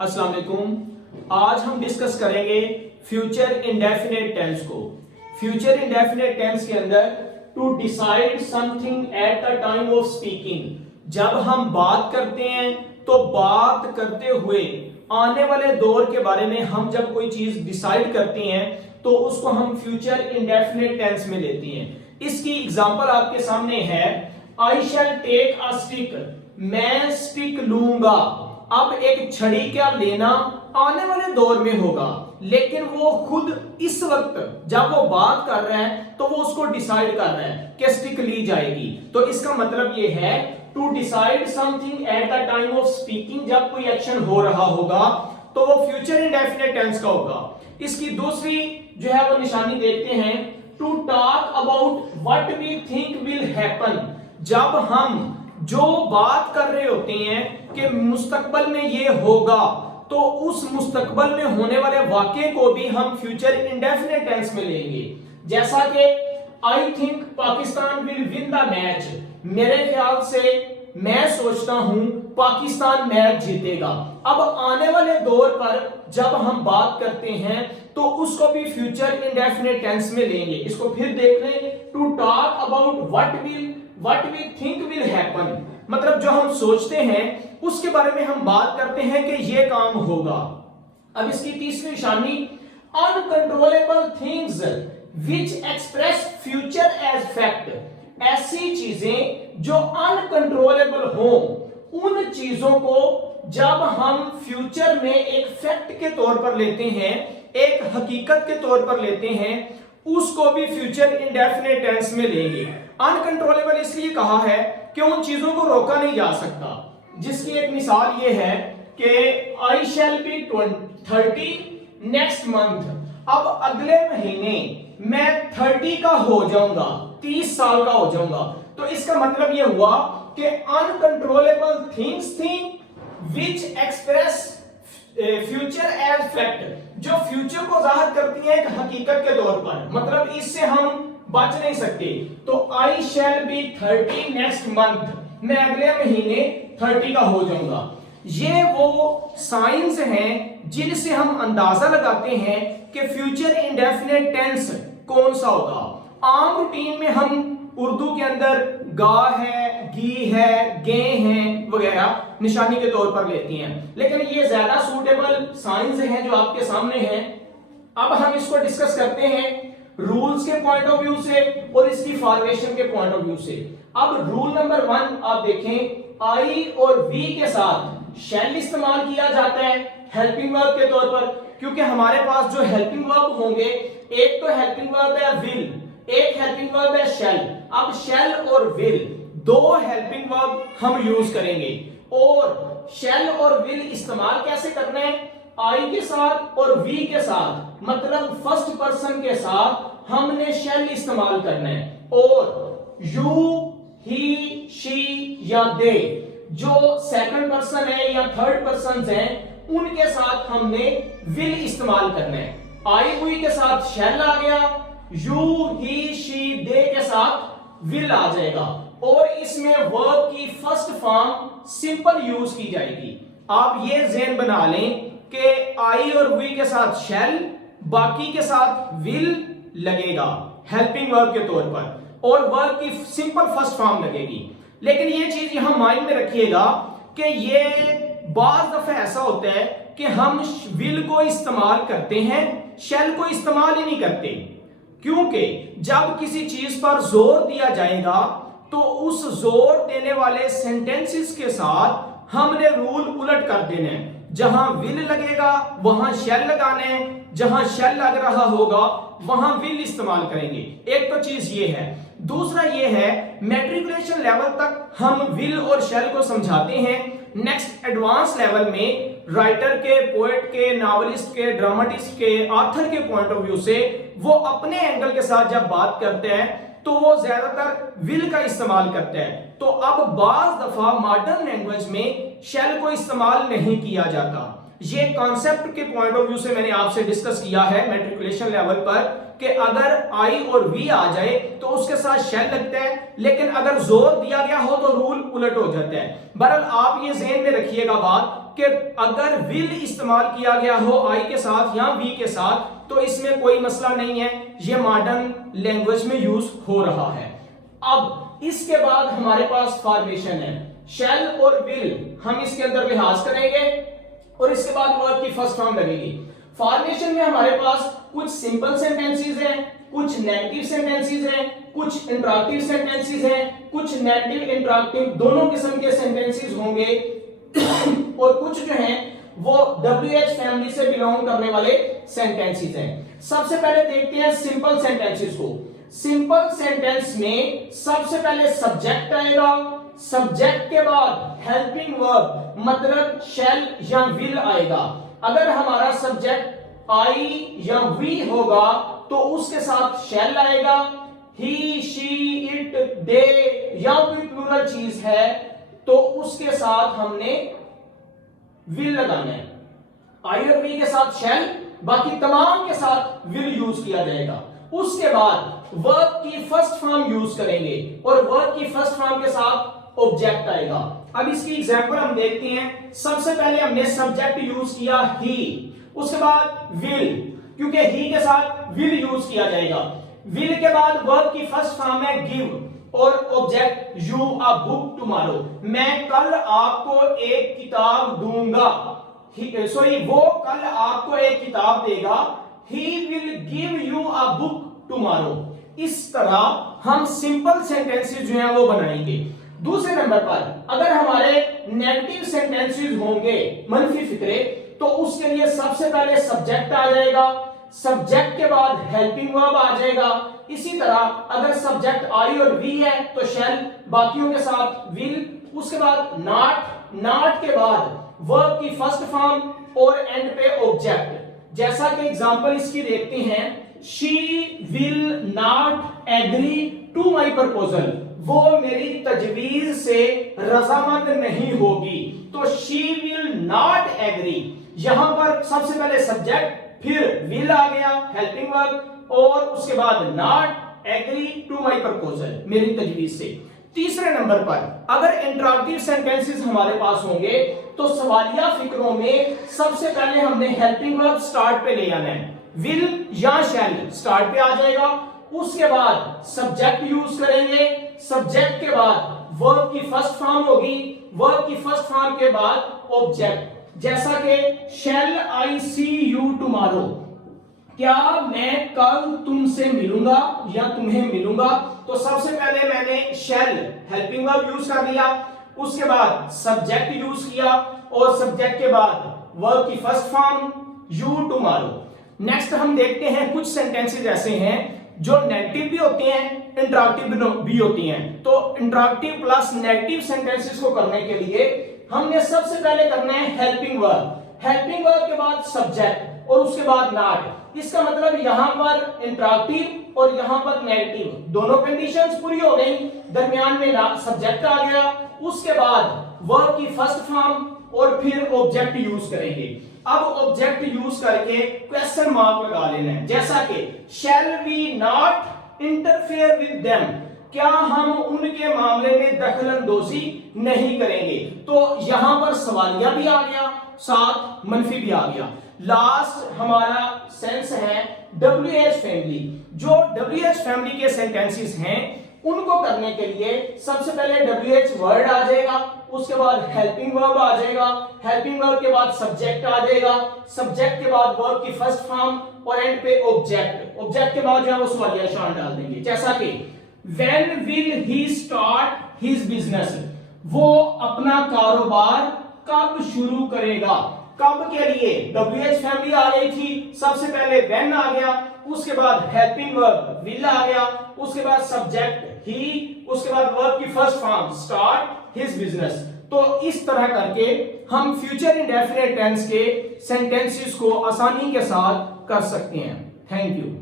अस्सलाम वालेकुम। आज हम डिस्कस करेंगे फ्यूचर इंडेफिनिट टेंस को। फ्यूचर इंडेफिनिट टेंस के अंदर to decide something at the time of speaking, जब हम बात करते हैं तो बात करते हुए आने वाले दौर के बारे में हम जब कोई चीज डिसाइड करते हैं तो उसको हम फ्यूचर इंडेफिनिट टेंस में लेते हैं। इसकी एग्जांपल आपके सामने है, आई शैल टेक अ स्टिक, मैं स्टिक लूंगा। अब एक छड़ी का लेना आने वाले दौर में होगा, लेकिन वो खुद इस वक्त जब वो बात कर रहा है तो वो उसको डिसाइड कर रहा है कि स्टिक ली जाएगी। तो इसका मतलब ये है to decide something at the time of speaking, जब कोई एक्शन हो रहा होगा तो वो फ्यूचर इंडेफिनिट टेंस का होगा। इसकी दूसरी जो है वो निशानी देखते हैं, to talk about what we think will happen, जब हम जो बात कर रहे होते हैं कि मुस्तकबल में ये होगा तो उस मुस्तकबल में होने वाले वाकये को भी हम फ्यूचर इंडेफिनिट टेंस में लेंगे। जैसा कि I think Pakistan will win the match, मेरे ख्याल से मैं सोचता हूं पाकिस्तान मैच जीतेगा। अब आने वाले दौर पर जब हम बात करते हैं तो उसको भी फ्यूचर इंडेफिनिट टेंस में लेंगे। इसको फिर देख लें, to talk about what we think will happen, मतलब जो हम सोचते हैं उसके बारे में हम बात करते हैं कि ये काम होगा। अब इसकी तीसरी निशानी, uncontrollable things which express future as fact, ऐसी चीजें जो अनकंट्रोलेबल हो, उन चीजों को जब हम फ्यूचर में एक फैक्ट के तौर पर लेते हैं, एक हकीकत के तौर पर लेते हैं, उसको भी फ्यूचर इंडेफिनिट टेंस में लेंगे। अनकंट्रोलेबल इसलिए कहा है कि उन चीजों को रोका नहीं जा सकता। जिसकी एक मिसाल ये है कि आई शैल बी 30 नेक्स्ट मंथ, अब अगले महीने मैं 30 का हो जाऊंगा, 30 साल का हो जाऊंगा। तो इसका मतलब ये हुआ कि अनकंट्रोलेबल थिंग्स थी which express future as fact, जो फ्यूचर को जाहिर करती है एक हकीकत के तौर पर, मतलब इससे हम बच नहीं सकते। तो आई शैल बी 30 नेक्स्ट मंथ, मैं अगले महीने 30 का हो जाऊंगा। ये वो साइंस हैं जिनसे हम अंदाजा लगाते हैं कि फ्यूचर इंडेफिनिट टेंस कौन सा होगा। आम रूटीन में हम उर्दू के अंदर गा है, गी है, गे हैं वगैरह निशानी के तौर पर लेती हैं, लेकिन ये ज्यादा सूटेबल साइंस हैं जो आपके सामने हैं। अब हम इसको डिस्कस करते हैं रूल्स के पॉइंट ऑफ व्यू से और इसकी फॉर्मेशन के पॉइंट ऑफ व्यू से। अब रूल नंबर 1 आप देखें, आई और वी के साथ शैल इस्तेमाल किया जाता है हेल्पिंग वर्ब के तौर पर, क्योंकि हमारे पास जो हेल्पिंग वर्ब होंगे, एक तो हेल्पिंग वर्ब है विल, एक हेल्पिंग वर्ब है शैल। अब शैल और विल दो हेल्पिंग वर्ब हम यूज करेंगे, और शैल और विल इस्तेमाल कैसे करना है, आई के साथ और वी के साथ, मतलब फर्स्ट पर्सन के साथ हमने शैल इस्तेमाल करना है, और यू, ही, शी या दे जो सेकंड पर्सन है या थर्ड पर्सन है उनके साथ हमने विल इस्तेमाल करना है। आई हुई के साथ शैल आ गया, यू, ही, शी, दे के साथ विल आ जाएगा, और इसमें वर्ब की फर्स्ट फॉर्म सिंपल यूज की जाएगी। आप ये ज़हन बना लें कि आई और वी के साथ शैल, बाकी के साथ विल लगेगा हेल्पिंग वर्ब के तौर पर, और वर्ब की सिंपल फर्स्ट फॉर्म लगेगी। लेकिन ये चीज यहां माइंड में रखिएगा कि ये बाज दफा ऐसा होता है कि हम विल को इस्तेमाल करते हैं, शैल को इस्तेमाल ही नहीं करते, क्योंकि जब किसी चीज पर जोर दिया जाएगा तो उस जोर देने वाले सेंटेंसेस के साथ हमने रूल उलट कर देने हैं। जहां विल लगेगा वहां शैल लगाने हैं, जहां शैल लग रहा होगा वहां विल इस्तेमाल करेंगे। एक तो चीज ये है। दूसरा ये है, मैट्रिकुलेशन लेवल तक हम विल और शैल को समझाते हैं। नेक्स्ट एडवांस लेवल में राइटर के, पोएट के, नॉवेलिस्ट के, ड्रामाटिस्ट के, ऑथर के पॉइंट ऑफ व्यू से वो अपने एंगल के साथ जब बात करते हैं तो वो ज्यादातर विल का इस्तेमाल करते हैं। तो अब बाज दफा मॉडर्न लैंग्वेज में शैल को इस्तेमाल नहीं किया जाता। ये कॉन्सेप्ट के पॉइंट ऑफ व्यू से मैंने आपसे डिस्कस किया है मैट्रिकुलेशन लेवल पर कि अगर आई और वी आ जाए तो उसके साथ शैल लगता है, लेकिन अगर जोर दिया गया हो तो रूल उलट हो जाता है। बहरहाल आप ये ज़हन में रखिएगा बात कि अगर विल इस्तेमाल किया गया हो आई के साथ या वी के साथ तो इसमें कोई मसला नहीं है, ये मॉडर्न लैंग्वेज में यूज हो रहा है। अब इसके बाद हमारे पास फॉर्मेशन है, शैल और विल हम इसके अंदर लिहाज करेंगे और इसके बाद वर्ब की फर्स्ट फॉर्म लगेगी। फॉर्मेशन में हमारे पास कुछ सिंपल सेंटेंसेस हैं, कुछ नेगेटिव सेंटेंसेस हैं, कुछ इंटरैक्टिव सेंटेंसेस हैं, कुछ नेगेटिव इंटरैक्टिव दोनों किस्म के सेंटेंसेस होंगे और कुछ जो हैं वो WH फैमिली से बिलोंग करने वाले सेंटेंसेस हैं। सबसे पहले देखते हैं सिंपल सेंटेंसेस को। सिंपल सेंटेंस में सबसे पहले सब्जेक्ट आएगा, सब्जेक्ट के बाद हेल्पिंग वर्ब मतलब शैल या विल आएगा। अगर हमारा सब्जेक्ट आई या वी होगा तो उसके साथ शैल आएगा, ही शी इट दे या कोई प्लूरल चीज है तो उसके साथ हमने विल लगाना है। आई और वी के साथ शैल, बाकी तमाम के साथ विल यूज किया जाएगा। उसके बाद वर्ब की फर्स्ट फॉर्म यूज करेंगे और वर्ब की फर्स्ट फॉर्म के साथ ऑब्जेक्ट आएगा। अब इसकी एग्जांपल हम देखते हैं। सबसे पहले हमने सब्जेक्ट यूज किया ही, उसके बाद विल, क्योंकि ही के साथ विल यूज किया जाएगा। विल के बाद वर्ब की फर्स्ट फॉर्म है गिव और object you a book tomorrow, मैं कल आपको एक किताब दूंगा। वो कल आपको एक किताब देगा। He will give you a book tomorrow। इस तरह हम सिंपल सेंटेंसेस जो हैं वो बनाएंगे। दूसरे नंबर पर अगर हमारे नेगेटिव सेंटेंसेस होंगे, मनफी फिक्रे, तो उसके लिए सबसे पहले सब्जेक्ट आ जाएगा, सब्जेक्ट के बाद हेल्पिंग वर्ब आ जाएगा। इसी तरह अगर सब्जेक्ट आई और वी है तो शैल, बाकियों के साथ विल, उसके बाद नॉट, नॉट के बाद वर्ब की फर्स्ट फॉर्म और एंड पे ऑब्जेक्ट। जैसा कि एग्जांपल इसकी देखते हैं, she will not agree to my proposal, वो मेरी तजवीज से रजामंद नहीं होगी। तो शी विल नॉट एग्री, यहां पर सबसे पहले सब्जेक्ट, फिर विल आ गया हेल्पिंग वर्ब और उसके बाद not agree to my proposal, मेरी तजवीज से। तीसरे नंबर पर अगर इंटरैक्टिव सेंटेंसेस हमारे पास होंगे तो सवालिया फिक्रों में सबसे पहले हमने हेल्पिंग वर्ब स्टार्ट पे ले आना है, विल या शैल स्टार्ट पे आ जाएगा। उसके बाद सब्जेक्ट यूज करेंगे, सब्जेक्ट के बाद वर्ब की फर्स्ट फॉर्म होगी, वर्ब की फर्स्ट फॉर्म के बाद ऑब्जेक्ट। जैसा कि शैल आई सी यू टुमारो, क्या मैं कल तुमसे मिलूंगा या तुम्हें मिलूंगा। तो सबसे पहले मैंने शैल हेल्पिंग वर्ब यूज कर लिया, उसके बाद सब्जेक्ट यूज किया और सब्जेक्ट के बाद वर्ब की first form you tomorrow. Next हम देखते हैं कुछ सेंटेंसेस ऐसे हैं जो नेगेटिव भी होते हैं, इंटरैक्टिव भी होती हैं। तो इंटरैक्टिव प्लस नेगेटिव सेंटेंसेस को करने के लिए हमने सबसे पहले करना है हेल्पिंग वर्ब, हेल्पिंग वर्ब के बाद सब्जेक्ट और उसके बाद नॉट। इसका मतलब यहां पर इंटरैक्टिव और यहां पर नेगेटिव, दोनों कंडीशंस पूरी हो गई। दरमियान में सब्जेक्ट आ गया, उसके बाद वर्ब की फर्स्ट फॉर्म और फिर ऑब्जेक्ट यूज करेंगे। अब ऑब्जेक्ट यूज करके क्वेश्चन मार्क लगा लेना है, जैसा कि shall we not interfere with them, क्या हम उनके मामले में दखलंदोजी नहीं करेंगे। तो यहां पर सवालिया भी आ गया, साथ मनफी भी आ गया। लास्ट हमारा सेंस है WH फैमिली। जो WH फैमिली के सेंटेंसेस हैं उनको करने के लिए सबसे पहले WH वर्ड आ जाएगा, उसके बाद हेल्पिंग वर्ब आ जाएगा, हेल्पिंग वर्ब के बाद सब्जेक्ट आ जाएगा, सब्जेक्ट के बाद वर्ब की फर्स्ट फॉर्म और एंड पे ऑब्जेक्ट, ऑब्जेक्ट के बाद जो है वो सवालिया निशान डाल देंगे। जैसा कि When will he start his business, वो अपना कारोबार कब शुरू करेगा। कब के लिए WH फैमिली आ गई थी, सबसे पहले when आ गया, उसके बाद हेल्पिंग वर्ब will आ गया, उसके बाद सब्जेक्ट he, उसके बाद वर्ब की first form start his business। तो इस तरह करके हम फ्यूचर इंडेफिनिट टेंस के सेंटेंसेस को आसानी के साथ कर सकते हैं। Thank you.